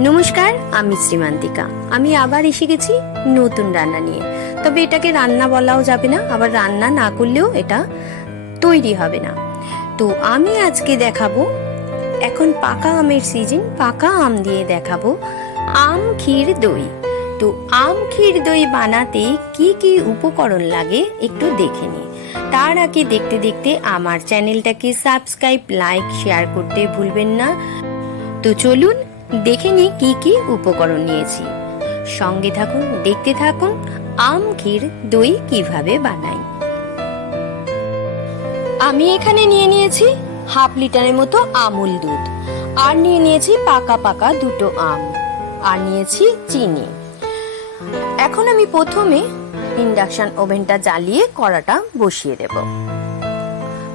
নমস্কার, আমি শ্রীমান্তিকা। আমি আবার এসে গেছি নতুন রান্না নিয়ে। তবে এটাকে রান্না বলাও যাবে না, আবার রান্না না করলেও এটা তৈরি হবে না। তো আমি আজকে দেখাবো, এখন পাকা আমের সিজন, পাকা আম দিয়ে দেখাবো আম ক্ষীর দই। তো আম ক্ষীর দই বানাতে কি কি উপকরণ লাগে একটু দেখে নিই। তার আগে দেখতে দেখতে আমার চ্যানেলটাকে সাবস্ক্রাইব, লাইক, শেয়ার করতে ভুলবেন না। তো চলুন দেখে নিই কি কি উপকরণ নিয়েছি। সঙ্গে থাকুন, দেখতে থাকুন আম ক্ষীর দই কিভাবে বানাই। আমি এখানে নিয়ে নিয়েছি হাফ লিটারের মতো আমুল দুধ, আর নিয়ে নিয়েছি পাকা পাকা দুটো আম, আর নিয়েছি চিনি। এখন আমি প্রথমে ইন্ডাকশন ওভেনটা জ্বালিয়ে কড়াটা বসিয়ে দেব।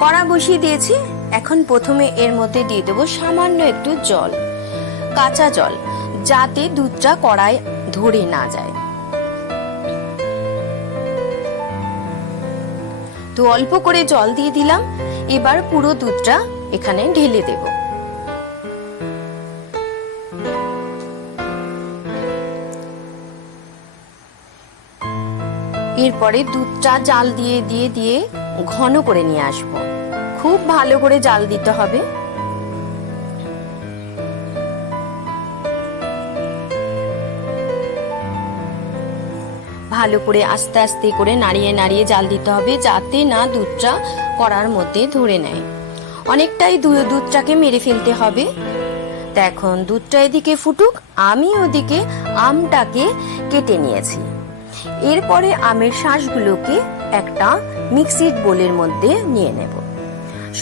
কড়া বসিয়ে দিয়েছি। এখন প্রথমে এর মধ্যে দিয়ে দেবো সামান্য একটু জল, কাঁচা জল, যাতে দুধটা কড়ায় ধরে না যায়। তো অল্প করে জল দিয়ে দিলাম। এবার পুরো দুধটা এখানে ঢেলে দেব। এরপরে দুধটা জাল দিয়ে দিয়ে দিয়ে ঘন করে নিয়ে আসবো। খুব ভালো করে জাল দিতে হবে। ভালো করে আস্তে আস্তে করে নাড়িয়ে নাড়িয়ে জাল দিতে হবে, যাতে না দুধটা কড়ার মধ্যে ধরে নেয়। অনেকটাই দুধটাকে মেরে ফেলতে হবে। তা এখন দুধটা এদিকে ফুটুক, আমি ওদিকে আমটাকে কেটে নিয়েছি। এরপরে আমের শাঁসগুলোকে একটা মিক্সির বোলের মধ্যে নিয়ে নেব।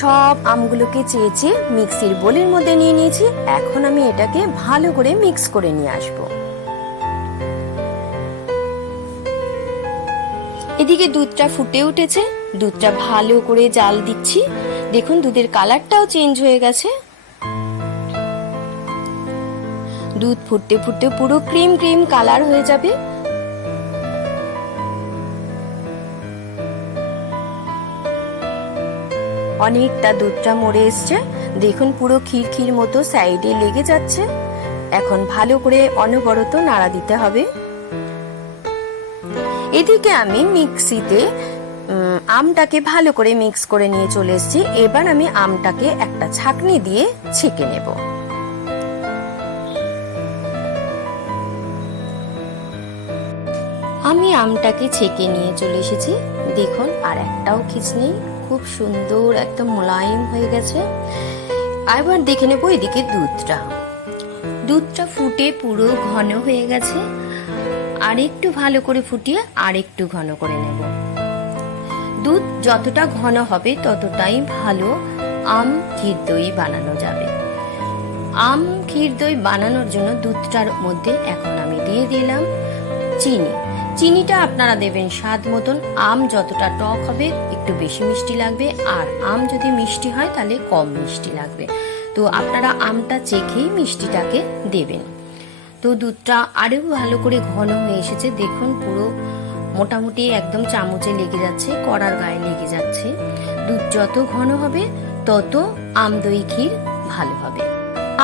সব আমগুলোকে চেঁচে মিক্সির বোলের মধ্যে নিয়ে নিয়েছি। এখন আমি এটাকে ভালো করে মিক্স করে নিয়ে আসবো। এদিকে দুধটা ফুটে উঠেছে, দুধটা ভালো করে জাল দিচ্ছি। দেখুন দুধের কালারটাও চেঞ্জ হয়ে গেছে। দুধ ফুটতে ফুটতে পুরো ক্রিম ক্রিম কালার হয়ে যাবে। অনেকটা দুধটা মরে এসছে। দেখুন পুরো ক্ষীর ক্ষীর মতো সাইডে লেগে যাচ্ছে। এখন ভালো করে অনবরত নাড়া দিতে হবে। এদিকে আমি মিক্সিতে আমটাকে ভালো করে মিক্স করে নিয়ে চলে এসেছি। এবার আমি আমটাকে একটা ছাঁকনি দিয়ে ছেঁকে নেব। আমি আমটাকে ছেঁকে নিয়ে চলে এসেছি। দেখুন আর একটাও খিঁচ নেই, খুব সুন্দর একদম মোলায়েম হয়ে গেছে। এবার দেখে নেবো এদিকে দুধটা ফুটে পুরো ঘন হয়ে গেছে। আর একটু ভালো করে ফুটিয়ে আর একটু ঘন করে নেব। দুধ যতটা ঘন হবে ততটাই ভালো আম ক্ষীর দই বানানো যাবে। আম ক্ষীর দই বানানোর জন্য দুধটার মধ্যে এখন আমি দিয়ে দিলাম চিনি। চিনিটা আপনারা দেবেন স্বাদ মতন। আম যতটা টক হবে একটু বেশি মিষ্টি লাগবে, আর আম যদি মিষ্টি হয় তাহলে কম মিষ্টি লাগবে। তো আপনারা আমটা চেখেই মিষ্টিটাকে দেবেন। তো দুধটা আরো ভালো করে ঘন হয়ে এসেছে। দেখুন পুরো মোটামুটি একদম চামচে লেগে যাচ্ছে, কড়ার গায়ে লেগে যাচ্ছে। দুধ যত ঘন হবে তত আম দই ক্ষীর ভালো হবে।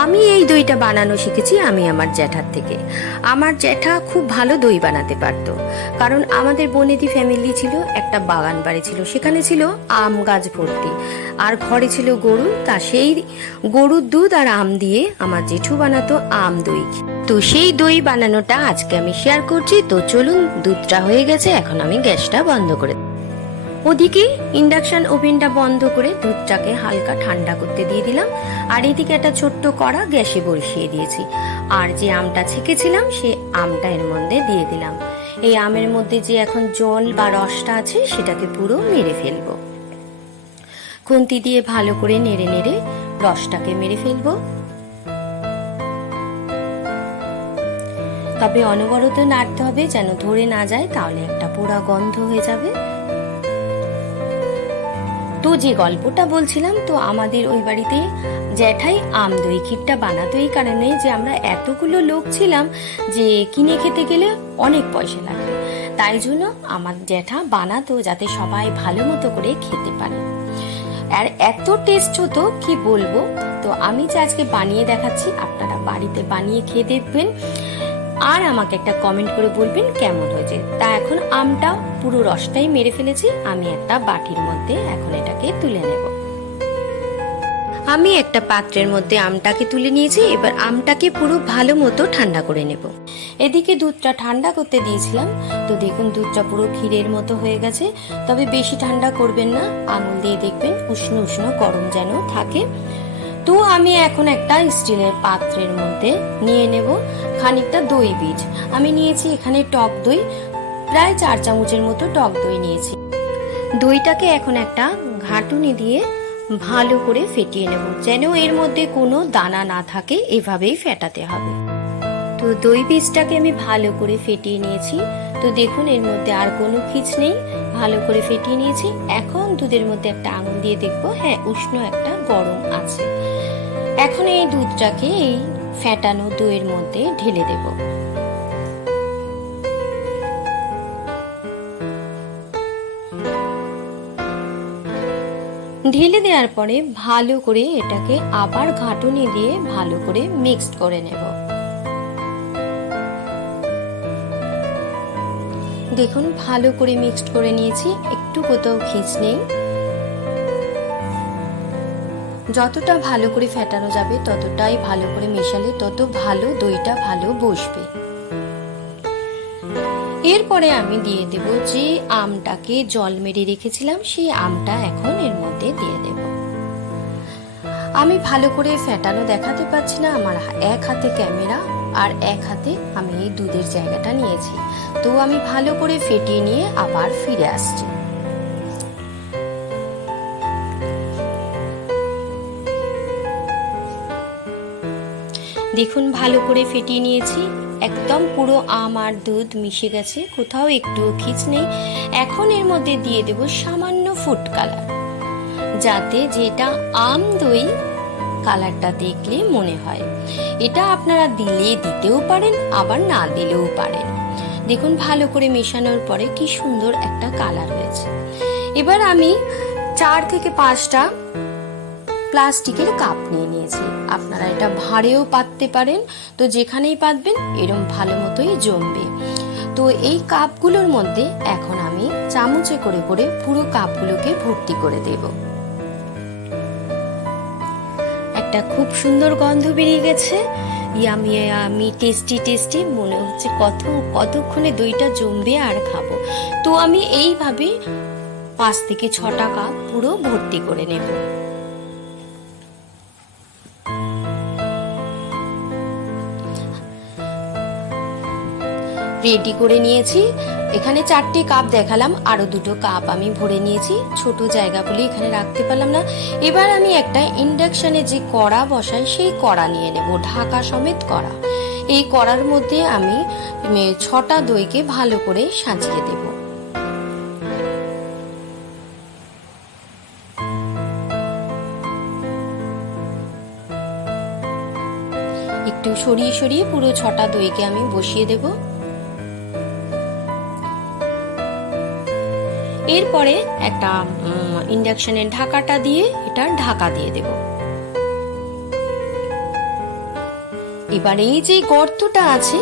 আমি এই দইটা বানানো শিখেছি আমি আমার জ্যাঠার থেকে। আমার জ্যাঠা খুব ভালো দই বানাতে পারতো, কারণ আমাদের বনেদি ফ্যামিলি ছিল, একটা বাগান বাড়ি ছিল, সেখানে ছিল আম গাছ ভর্তি, আর ঘরে ছিল গরু। তা সেই গরুর দুধ আর আম দিয়ে আমার জেঠু বানাতো আম দই। তো সেই দই বানানোটা আজকে আমি শেয়ার করছি। তো চলুন, দুধটা হয়ে গেছে, এখন আমি গ্যাসটা বন্ধ করে ওদিকে ইন্ডাকশন ওভেনটা বন্ধ করে দুধটাকে হালকা ঠান্ডা করতে দিয়ে দিলাম। আর এদিকে একটা ছোট্ট কড়া গ্যাসে বসিয়ে দিয়েছি। আর যে আমটা ছেঁকেছিলাম সে আমটা এর মধ্যে দিয়ে দিলাম। এই আমের মধ্যে যে এখন জল বা রসটা আছে সেটাকে পুরো মেরে ফেলবো। খুন্তি দিয়ে ভালো করে নেড়ে নেড়ে রসটাকে মেরে ফেলবো। তবে অনবরত নাড়তে হবে যেন ধরে না যায়, তাহলে একটা পোড়া গন্ধ হয়ে যাবে। তো যে গল্পটা বলছিলাম, তো আমাদের ওই বাড়িতে জ্যাঠাই আম দই ক্ষীরটা বানাতো এই কারণে যে আমরা এতগুলো লোক ছিলাম যে কিনে খেতে গেলে অনেক পয়সা লাগবে। তাই জন্য আমার জ্যাঠা বানাতো যাতে সবাই ভালো মতো করে খেতে পারে। আর এত টেস্ট হতো কি বলবো। তো তো আমি যে আজকে বানিয়ে দেখাচ্ছি, আপনারা বাড়িতে বানিয়ে খেয়ে দেখবেন আর আমাকে একটা কমেন্ট করে বলবেন কেমন হয়েছে। তা এখন আমটা পুরো রসটাই মেরে ফেলেছি, আমি একটা বাটির মধ্যে এখন এটাকে তুলে নেব। আমি একটা পাত্রের মধ্যে আমটাকে তুলে নিয়েছি, এবার আমটাকে পুরো ভালো মতো ঠান্ডা করে নেব। এদিকে দুধটা ঠান্ডা করতে দিয়েছিলাম, তো দেখুন দুধটা পুরো ক্ষীরের মতো হয়ে গেছে। তবে বেশি ঠান্ডা করবেন না, আঙুল দিয়ে দেখবেন উষ্ণ উষ্ণ গরম যেন থাকে। তো আমি এখন একটা স্টিলের পাত্রের মধ্যে নিয়ে নেব খানিকটা দই বীজ। আমি নিয়েছি এখানে টক দই, প্রায় 4 চামচের মতো টক দই নিয়েছি। দইটাকে এখন একটা ঘাঁটুনি দিয়ে ভালো করে ফেটিয়ে নেব, যেন এর মধ্যে কোনো দানা না থাকে, এভাবেই ফেটাতে হবে। তো দই বীজটাকে আমি ভালো করে ফেটিয়ে নিয়েছি। তো দেখুন এর মধ্যে আর কোনো খিচ নেই, ভালো করে ফেটিয়ে নিয়েছি। এখন দুধের মধ্যে একটা আঙুল দিয়ে দেখবো, হ্যাঁ উষ্ণ একটা গরম আছে। এখন এই দুধটাকে এই ফেটানো দইয়ের মধ্যে ঢেলে দেব। ঢেলে দেওয়ার পরে ভালো করে এটাকে আবার ঘাঁটুনি দিয়ে ভালো করে মিক্সড করে নেব। দেখুন ভালো করে মিক্সড করে নিয়েছি, একটু কোথাও খিচ নেই। যতটা ভালো করে ফেটানো যাবে ততটাই ভালো করে মেশালে তত ভালো দইটা ভালো বসবে। এরপরে আমি দিয়ে দেব যে আমটাকে জল মেরে রেখেছিলাম, সেই আমটা এখন এর মধ্যে দিয়ে দেব। আমি ভালো করে ফেটানো দেখাতে পাচ্ছি না, আমার এক হাতে ক্যামেরা আর এক হাতে আমি এই দুধের জায়গাটা নিয়েছি। তো আমি ভালো করে ফেটিয়ে নিয়ে আবার ফিরে আসছি। দেখুন ভালো করে ফেটিয়ে নিয়েছি, একদম পুরো আম আর দুধ মিশে গেছে, কোথাও একটুও খিচ নেই। এখন এর মধ্যে দিয়ে দেব সামান্য ফুড কালার, যাতে যেটা আম দই কালারটা দেখলে মনে হয়। এটা আপনারা দিলে দিতেও পারেন, আবার না দিলেও পারেন। দেখুন ভালো করে মেশানোর পরে কি সুন্দর একটা কালার হয়েছে। এবার আমি 4 থেকে 5টা প্লাস্টিকের কাপ নিয়ে নিয়েছি। আপনারা এটা ভাঁড়েও পাততে পারেন, তো যেখানেই পাতবেন এরম ভালো মতোই জমবে। তো এই কাপগুলোর মধ্যে এখন আমি চামচে করে করে পুরো কাপগুলোকে ভর্তি করে দেব। একটা খুব সুন্দর গন্ধ বেরিয়ে গেছে, ইয়ামি ইয়ামি টেস্টি টেস্টি, মনে হচ্ছে কতক্ষণে দইটা জমবে আর খাবো। তো আমি এইভাবে 5 থেকে 6টা কাপ পুরো ভর্তি করে নেব। রেডি করে নিয়েছি। এখানে 4টে কাপ দেখালাম, আরো 2টো কাপ আমি ভরে নিয়েছি, ছোট জায়গা বলে এখানে রাখতে পারলাম না। এবার আমি একটা ইন্ডাকশনে যে কড়া বসাই সেই কড়া নিয়ে নেব, ঢাকা সমেত কড়া। এই কড়ার মধ্যে আমি 6টা দইকে ভালো করে সাজিয়ে দেব। একটু সরিয়ে সরিয়ে পুরো 6টা দইকে আমি বসিয়ে দেব। এরপরে একটা ইন্ডাকশনের ঢাকাটা দিয়ে এটা ঢাকা দিয়ে দেব। এবার এই যে গর্তটা আছে,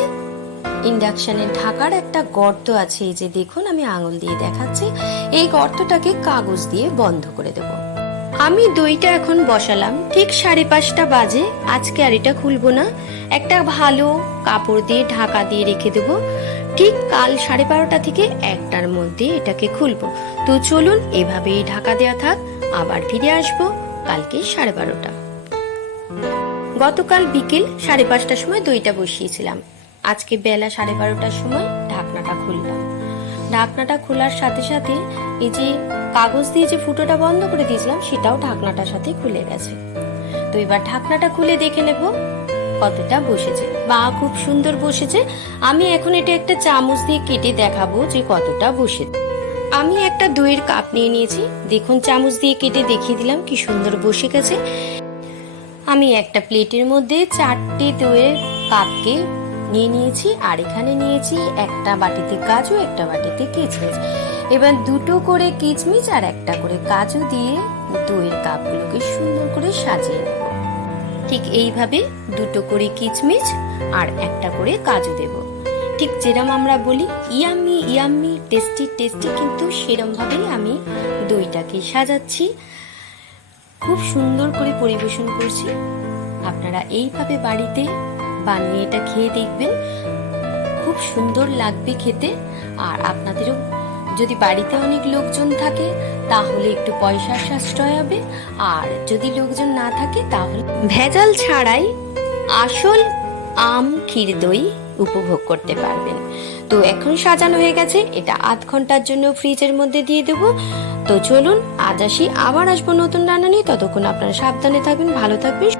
ইন্ডাকশনের ঢাকার একটা গর্ত আছে, এই যে দেখুন আমি আঙুল দিয়ে দেখাচ্ছি, এই গর্তটাকে কাগজ দিয়ে বন্ধ করে দেব। আমি দইটা এখন বসালাম ঠিক 5:30 বাজে। আজকে আর এটা খুলবো না, একটা ভালো কাপড় দিয়ে ঢাকা দিয়ে রেখে দেবো। ঠিক কাল 12:30 থেকে 1টার মধ্যে এটাকে খুলবো। তো চলুন এভাবেই ঢাকা দেওয়া থাক, আবার ফিরে আসবো কালকে 12:30। গতকাল বিকেল 5:30টার সময় দইটা বসিয়েছিলাম, আজকে বেলা 12:30টার সময় ঢাকনাটা খুললাম। ঢাকনাটা খোলার সাথে সাথে এই যে কাগজ দিয়ে যে ফুটোটা বন্ধ করে দিয়েছিলাম সেটাও ঢাকনাটার সাথে খুলে গেছে। তো এবার ঢাকনাটা খুলে দেখে নেব কতটা বসেছে। বা খুব সুন্দর বসেছে। আমি এখন এটা একটা চামচ দিয়ে কেটে দেখাবো যে কতটা বসেছে। আমি একটা দইয়ের কাপ নিয়ে নিয়েছি, দেখুন চামচ দিয়ে কেটে দেখিয়ে দিলাম কি সুন্দর বসে গেছে। আমি একটা প্লেটের মধ্যে 4টে দইয়ের কাপকে নিয়ে নিয়েছি, আর এখানে নিয়েছি একটা বাটিতে কাজু, একটা বাটিতে কিচমিচ। এবার 2টো করে কিচমিচ আর একটা করে কাজু দিয়ে দইয়ের কাপগুলোকে সুন্দর করে সাজিয়ে নেব। ঠিক এইভাবে দুটো করে কিচমিচ আর একটা করে কাজু দেব। ঠিক যেরম আমরা বলি ইয়াম্মি ইয়াম্মি টেস্টি টেস্টি, কিন্তু সেরম ভাবেই আমি দইটাকে সাজাচ্ছি, খুব সুন্দর করে পরিবেশন করছি। আপনারা এইভাবে বাড়িতে বানিয়ে এটা খেয়ে দেখবেন, খুব সুন্দর লাগবে খেতে। আর আপনাদেরও যদি বাড়িতে অনেক লোকজন থাকে তাহলে একটু পয়সার সাশ্রয় হবে, আর যদি লোকজন না থাকে তাহলে ভেজাল ছাড়াই আসল আম ক্ষীর দই উপভোগ করতে পারবেন। তো এখন সাজানো হয়ে গেছে, এটা আধ ঘন্টার জন্য ফ্রিজের মধ্যে দিয়ে দেবো। তো চলুন আজ আসি, আবার আসবো নতুন রান্না নিয়ে। ততক্ষণ আপনারা সাবধানে থাকবেন, ভালো থাকবেন।